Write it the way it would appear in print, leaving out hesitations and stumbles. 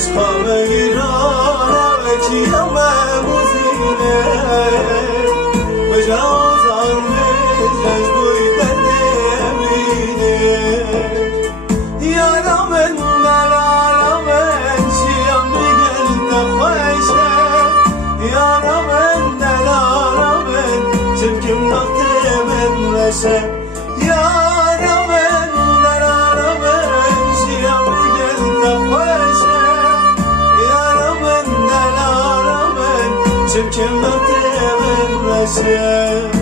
عشقا بگیرانه وکیم موزینه بجازان بجاج بوی دردمینه یارمن دلالمن شیم بگل نخوشه یارمن دلالمن چبکم نقطه من نشه یارمن دلالمن شیم بگل نخوشه یارمن دلالمن چبکم نقطه من نشه